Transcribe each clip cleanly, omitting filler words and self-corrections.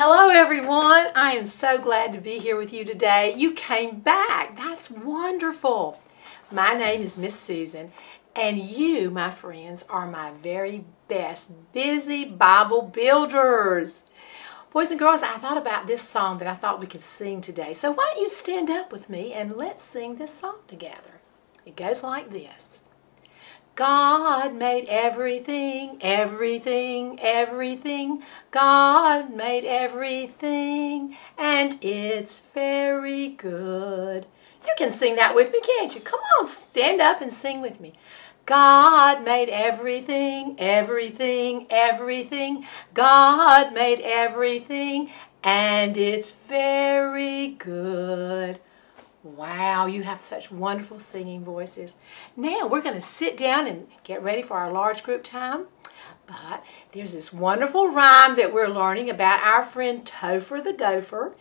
Hello everyone, I am so glad to be here with you today. You came back, that's wonderful. My name is Miss Susan and you, my friends, are my very best busy Bible builders. Boys and girls, I thought about this song that I thought we could sing today. So why don't you stand up with me and let's sing this song together. It goes like this. God made everything, everything, everything. God made everything, and it's very good. You can sing that with me, can't you? Come on, stand up and sing with me. God made everything, everything, everything. God made everything, and it's very good. Wow, you have such wonderful singing voices. Now we're going to sit down and get ready for our large group time. But there's this wonderful rhyme that we're learning about our friend Topher the Gopher.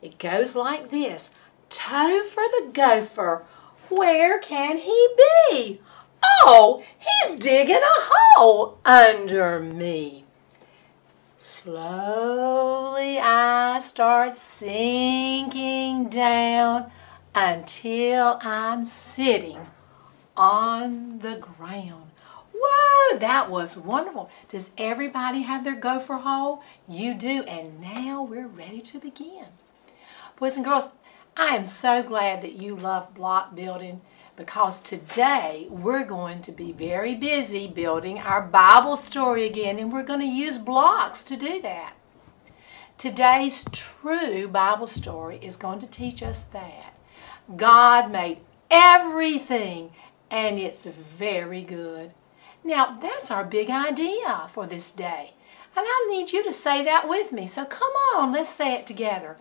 It goes like this. Topher the Gopher, where can he be? Oh, he's digging a hole under me. Slowly I start sinking down until I'm sitting on the ground. Whoa, that was wonderful. Does everybody have their gopher hole? You do, and now we're ready to begin. Boys and girls, I am so glad that you love block building because today we're going to be very busy building our Bible story again, and we're going to use blocks to do that. Today's true Bible story is going to teach us that God made everything, and it's very good. Now, that's our big idea for this day. And I need you to say that with me. So come on, let's say it together.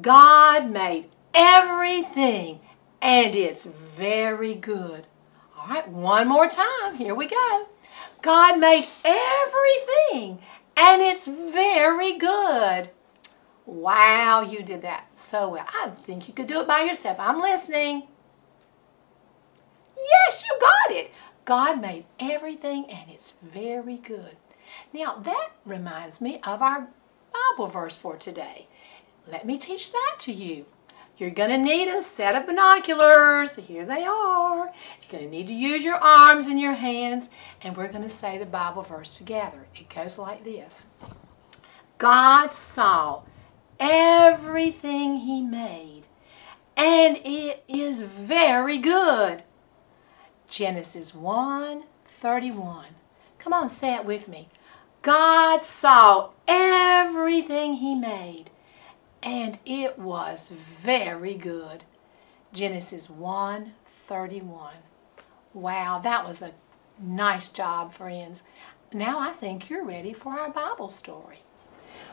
God made everything, and it's very good. All right, one more time. Here we go. God made everything, and it's very good. Wow, you did that so well. I think you could do it by yourself. I'm listening. Yes, you got it. God made everything and it's very good. Now that reminds me of our Bible verse for today. Let me teach that to you. You're going to need a set of binoculars. Here they are. You're going to need to use your arms and your hands, and we're going to say the Bible verse together. It goes like this. God saw everything he made, and it is very good. Genesis 1:31. Come on, say it with me. God saw everything he made, and it was very good. Genesis 1:31. Wow, that was a nice job, friends. Now I think you're ready for our Bible story.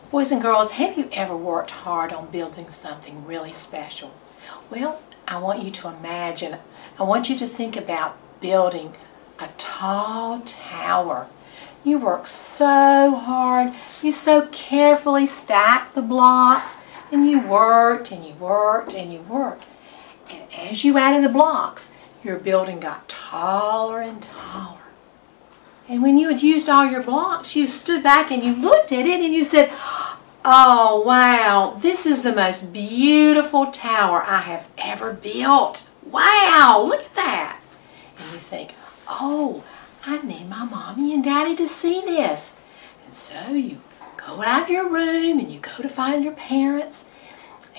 Boys and girls, have you ever worked hard on building something really special? Well, I want you to imagine, I want you to think about building a tall tower. You worked so hard, you so carefully stacked the blocks, and you worked and you worked and you worked. And as you added the blocks, your building got taller and taller. And when you had used all your blocks, you stood back and you looked at it and you said, oh wow, this is the most beautiful tower I have ever built. Wow, look at that. And you think, oh, I need my mommy and daddy to see this. And so you go out of your room and you go to find your parents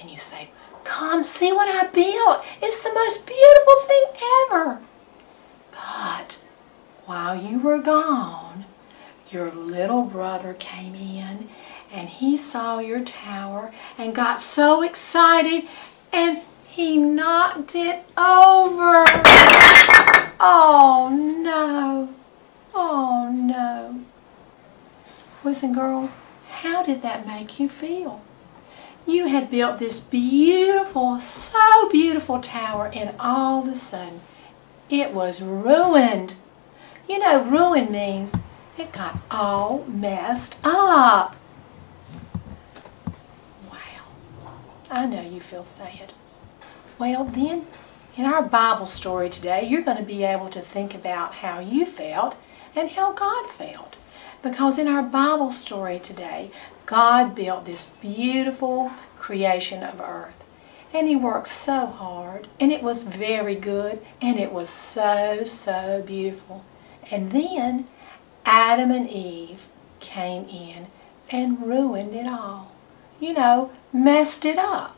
and you say, come see what I built. It's the most beautiful thing ever. But while you were gone, your little brother came in and he saw your tower and got so excited and he knocked it over. Oh no, oh no. Boys and girls, how did that make you feel? You had built this beautiful, so beautiful tower and all of a sudden it was ruined. You know, ruin means it got all messed up. Wow, I know you feel sad. Well, then, in our Bible story today, you're going to be able to think about how you felt and how God felt. Because in our Bible story today, God built this beautiful creation of earth. And He worked so hard, and it was very good, and it was so, so beautiful. And then Adam and Eve came in and ruined it all. You know, messed it up.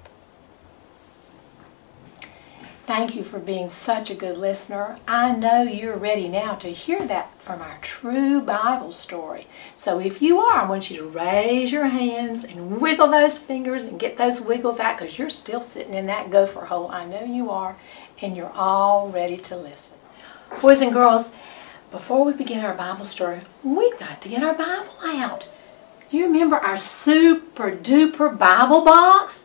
Thank you for being such a good listener. I know you're ready now to hear that from our true Bible story. So if you are, I want you to raise your hands and wiggle those fingers and get those wiggles out, because you're still sitting in that gopher hole. I know you are, and you're all ready to listen. Boys and girls, before we begin our Bible story, we've got to get our Bible out. You remember our super duper Bible box?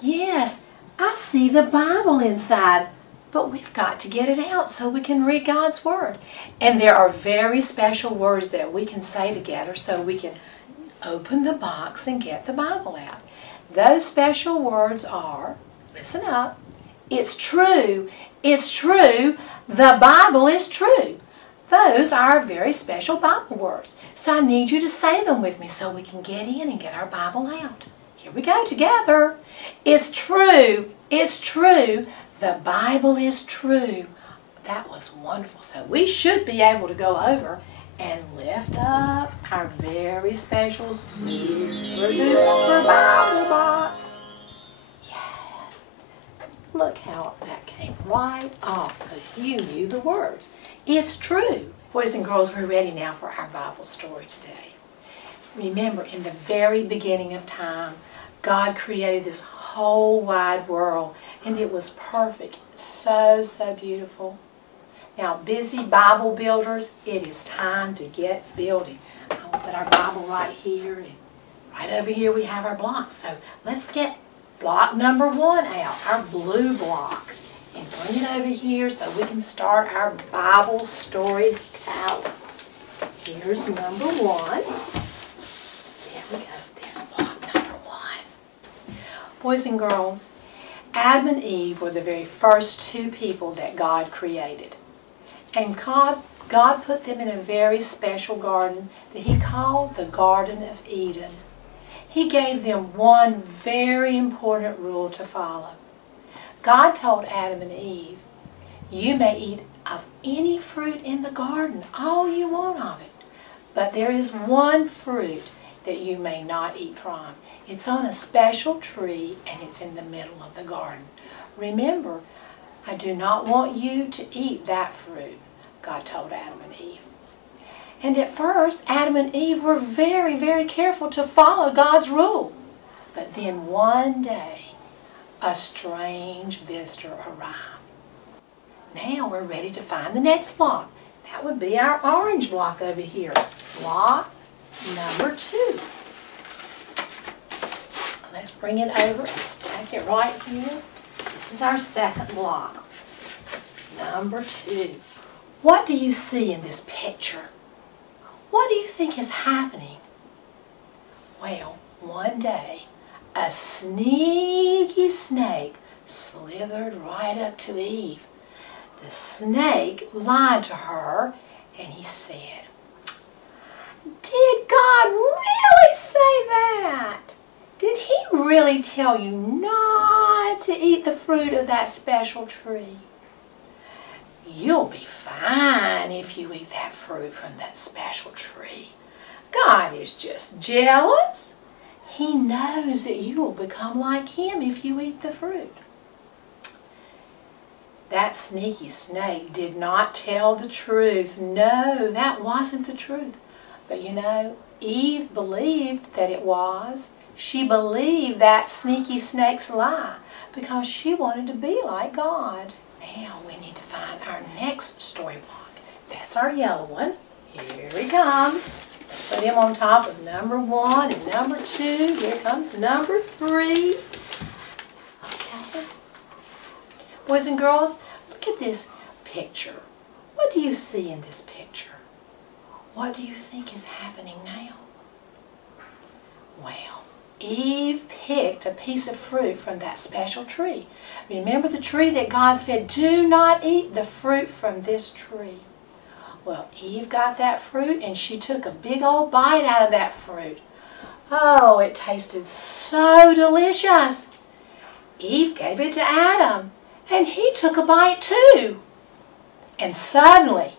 Yes, I see the Bible inside, but we've got to get it out so we can read God's Word. And there are very special words that we can say together so we can open the box and get the Bible out. Those special words are, listen up, it's true, the Bible is true. Those are our very special Bible words. So I need you to say them with me so we can get in and get our Bible out. Here we go together. It's true, the Bible is true. That was wonderful. So we should be able to go over and lift up our very special super Bible box. Yes. Look how that came right off, because you knew the words. It's true. Boys and girls, we're ready now for our Bible story today. Remember, in the very beginning of time, God created this whole wide world, and it was perfect. So, so beautiful. Now, busy Bible builders, it is time to get building. I'll put our Bible right here, and right over here we have our blocks. So let's get block number 1 out, our blue block, and bring it over here so we can start our Bible story out. Here's number 1. There we go. There's block number 1. Boys and girls, Adam and Eve were the very first 2 people that God created. And God put them in a very special garden that He called the Garden of Eden. He gave them one very important rule to follow. God told Adam and Eve, you may eat of any fruit in the garden, all you want of it. But there is one fruit that you may not eat from. It's on a special tree, and it's in the middle of the garden. Remember, I do not want you to eat that fruit, God told Adam and Eve. And at first, Adam and Eve were very, very careful to follow God's rule. But then one day, a strange visitor arrived. Now we're ready to find the next block. That would be our orange block over here. Block number 2. Let's bring it over and stack it right here. This is our second block. Number 2. What do you see in this picture? What do you think is happening? Well, one day, a sneaky snake slithered right up to Eve. The snake lied to her, and he said, did God really say that? Did He really tell you not to eat the fruit of that special tree? You'll be fine if you eat that fruit from that special tree. God is just jealous. He knows that you will become like Him if you eat the fruit. That sneaky snake did not tell the truth. No, that wasn't the truth. But you know, Eve believed that it was. She believed that sneaky snake's lie because she wanted to be like God. Now we need to find our next story block. That's our yellow one. Here he comes. Put him on top of number 1 and number 2. Here comes number 3. Okay. Boys and girls, look at this picture. What do you see in this picture? What do you think is happening now? Well, Eve picked a piece of fruit from that special tree. Remember the tree that God said, do not eat the fruit from this tree. Well, Eve got that fruit, and she took a big old bite out of that fruit. Oh, it tasted so delicious. Eve gave it to Adam, and he took a bite too. And suddenly,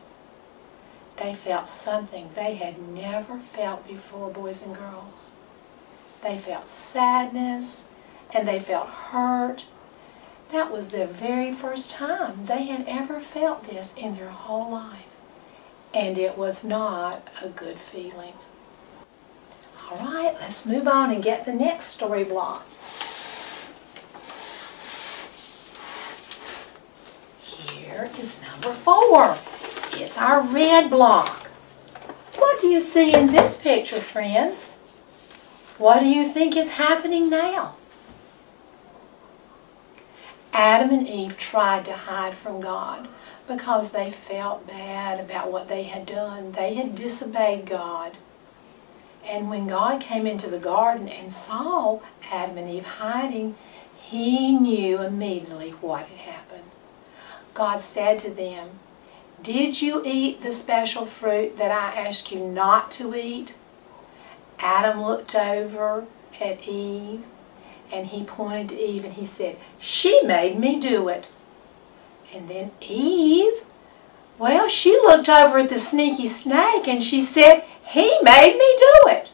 they felt something they had never felt before, boys and girls. They felt sadness, and they felt hurt. That was the very first time they had ever felt this in their whole life. And it was not a good feeling. All right, let's move on and get the next story block. Here is number 4. It's our red block. What do you see in this picture, friends? What do you think is happening now? Adam and Eve tried to hide from God because they felt bad about what they had done. They had disobeyed God. And when God came into the garden and saw Adam and Eve hiding, He knew immediately what had happened. God said to them, "Did you eat the special fruit that I asked you not to eat?" Adam looked over at Eve, and he pointed to Eve and he said, "She made me do it." And then Eve, well, she looked over at the sneaky snake and she said, "He made me do it."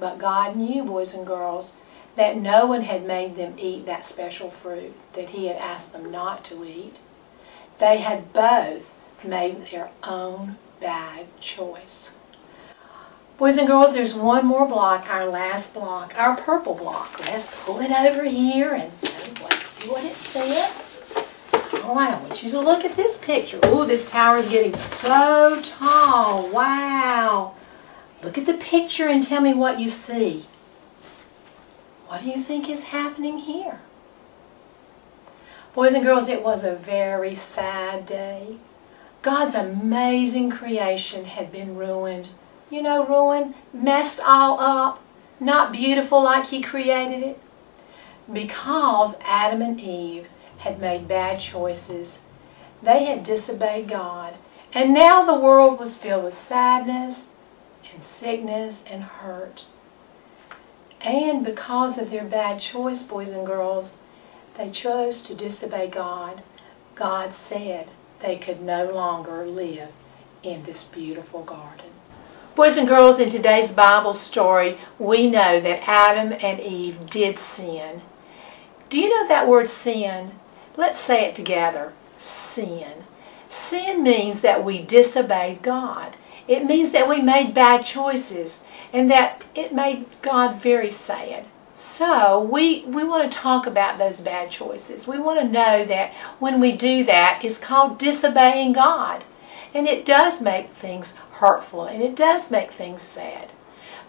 But God knew, boys and girls, that no one had made them eat that special fruit that He had asked them not to eat. They had both made their own bad choice. Boys and girls, there's one more block, our last block, our purple block. Let's pull it over here and see what it says. All right, I want you to look at this picture. Ooh, this tower is getting so tall. Wow. Look at the picture and tell me what you see. What do you think is happening here? Boys and girls, it was a very sad day. God's amazing creation had been ruined. You know, ruined, messed all up, not beautiful like He created it. Because Adam and Eve had made bad choices. They had disobeyed God. And now the world was filled with sadness and sickness and hurt. And because of their bad choice, boys and girls, they chose to disobey God. God said they could no longer live in this beautiful garden. Boys and girls, in today's Bible story, we know that Adam and Eve did sin. Do you know that word sin? Let's say it together. Sin. Sin means that we disobeyed God. It means that we made bad choices and that it made God very sad. So we want to talk about those bad choices. We want to know that when we do that, it's called disobeying God. And it does make things hurtful and it does make things sad.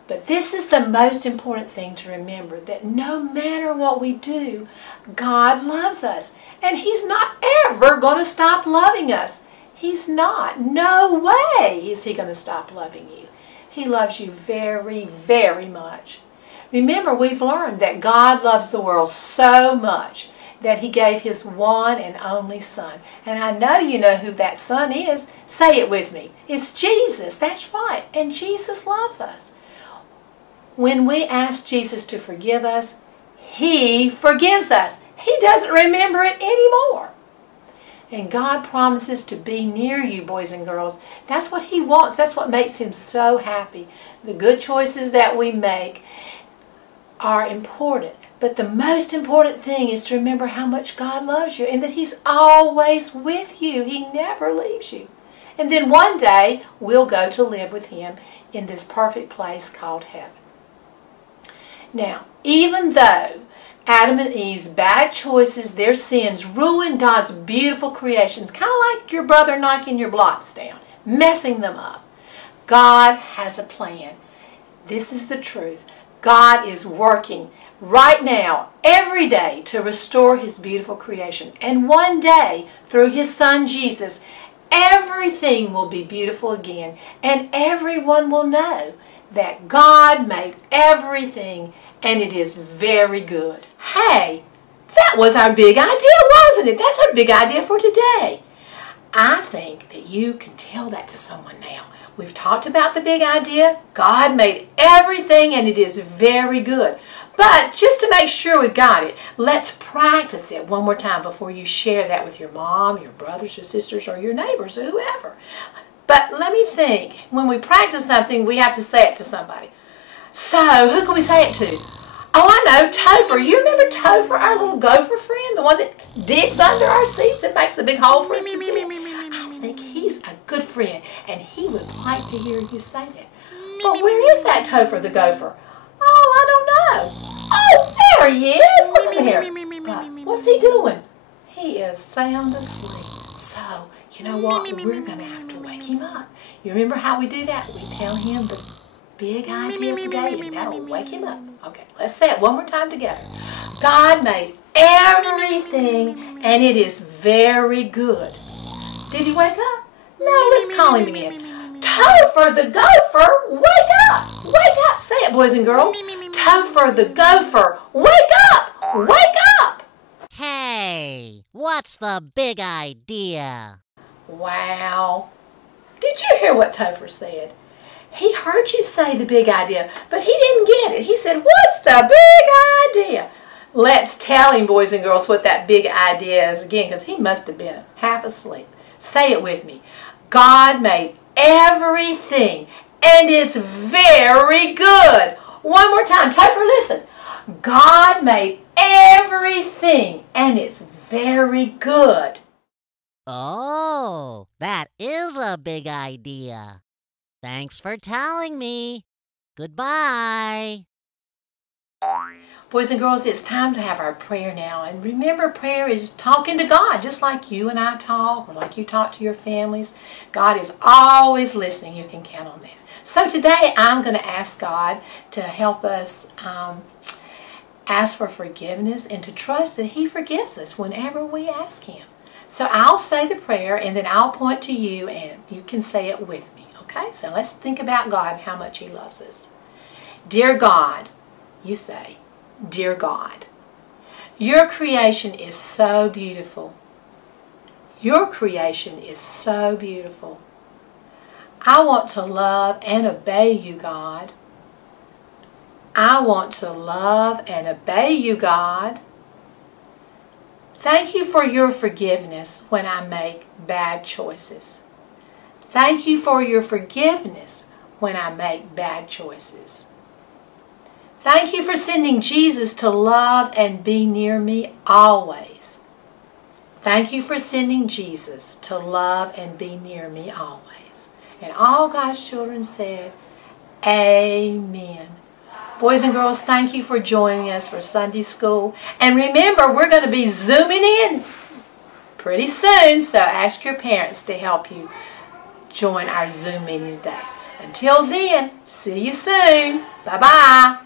But this is the most important thing to remember, that no matter what we do, God loves us. And He's not ever going to stop loving us. He's not. No way is He going to stop loving you. He loves you very, very much. Remember, we've learned that God loves the world so much that He gave His one and only Son. And I know you know who that Son is. Say it with me. It's Jesus. That's right. And Jesus loves us. When we ask Jesus to forgive us, He forgives us. He doesn't remember it anymore. And God promises to be near you, boys and girls. That's what He wants. That's what makes Him so happy. The good choices that we make are important. But the most important thing is to remember how much God loves you and that He's always with you. He never leaves you. And then one day we'll go to live with Him in this perfect place called heaven. Now, even though Adam and Eve's bad choices, their sins, ruined God's beautiful creations, kind of like your brother knocking your blocks down, messing them up, God has a plan. This is the truth. God is working right now, every day, to restore His beautiful creation. And one day, through His Son Jesus, everything will be beautiful again. And everyone will know that God made everything and it is very good. Hey, that was our big idea, wasn't it? That's our big idea for today. I think that you can tell that to someone now. We've talked about the big idea. God made everything and it is very good. But just to make sure we've got it, let's practice it one more time before you share that with your mom, your brothers, your sisters, or your neighbors, or whoever. But let me think. When we practice something, we have to say it to somebody. So, who can we say it to? Oh, I know, Topher. You remember Topher, our little gopher friend? The one that digs under our seats and makes a big hole for us to sit in? I think he's a good friend, and he would like to hear you say that. But where is that Topher the gopher? Oh, I don't know. Oh, there he is. Look at there. But what's he doing? He is sound asleep. So, you know what? We're going to have to wake him up. You remember how we do that? We tell him the big idea of the day, and that will wake him up. Okay, let's say it one more time together. God made everything, and it is very good. Did he wake up? No, let's call him again. Topher the gopher, wake up! Wake up! Say it, boys and girls. Topher the gopher, wake up! Wake up! Hey, what's the big idea? Wow. Did you hear what Topher said? He heard you say the big idea, but he didn't get it. He said, what's the big idea? Let's tell him, boys and girls, what that big idea is again, because he must have been half asleep. Say it with me. God made everything, and it's very good. One more time. Topher, listen. God made everything, and it's very good. Oh, that is a big idea. Thanks for telling me. Goodbye. Boys and girls, it's time to have our prayer now. And remember, prayer is talking to God, just like you and I talk, or like you talk to your families. God is always listening. You can count on that. So today, I'm going to ask God to help us ask for forgiveness and to trust that He forgives us whenever we ask Him. So I'll say the prayer, and then I'll point to you, and you can say it with me. Okay, so let's think about God and how much He loves us. Dear God, you say, Dear God, your creation is so beautiful. Your creation is so beautiful. I want to love and obey you, God. I want to love and obey you, God. Thank you for your forgiveness when I make bad choices. Thank you for your forgiveness when I make bad choices. Thank you for sending Jesus to love and be near me always. Thank you for sending Jesus to love and be near me always. And all God's children said, Amen. Boys and girls, thank you for joining us for Sunday school. And remember, we're going to be zooming in pretty soon, so ask your parents to help you join our Zoom meeting today. Until then, see you soon. Bye-bye.